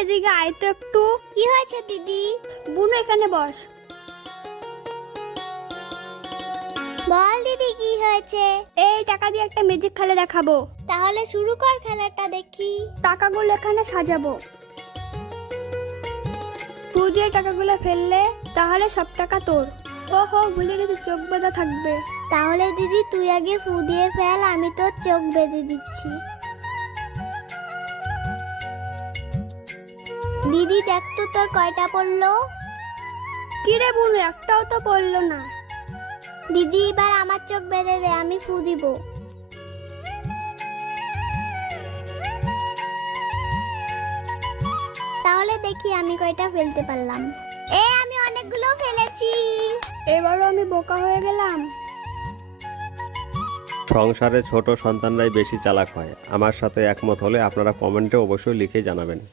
এদিকে আয় তো একটু। কি হয়েছে দিদি? বুনু এখানে বস। বল দিদি কি হয়েছে? এই টাকা দিয়ে একটা ম্যাজিক খেলা দেখাবো। তাহলে শুরু কর খেলাটা দেখি। টাকাগুলো এখানে সাজাবো। ফু দিয়ে টাকাগুলো ফেললে তাহলে সব টাকা তোর। ওহো ভুলে গেছি, চোখ বাঁধা থাকবে। তাহলে দিদি তুই আগে ফু দিয়ে ফেল, আমি তোর চোখ বেঁধে দিচ্ছি। দিদি দেখ তো তোর কয়টা পড়লো। কি রে বুনু, একটাও তো পড়লো না। দিদি এবার আমার চোখ বেঁধে দে, আমি ফু দিব। তাহলে দেখি আমি কয়টা ফেলতে পারলাম। আমি অনেকগুলো ফেলেছি। এবারও আমি বোকা হয়ে গেলাম। সংসারে ছোট সন্তানরাই বেশি চালাক হয়। আমার সাথে একমত হলে আপনারা কমেন্টে অবশ্যই লিখে জানাবেন।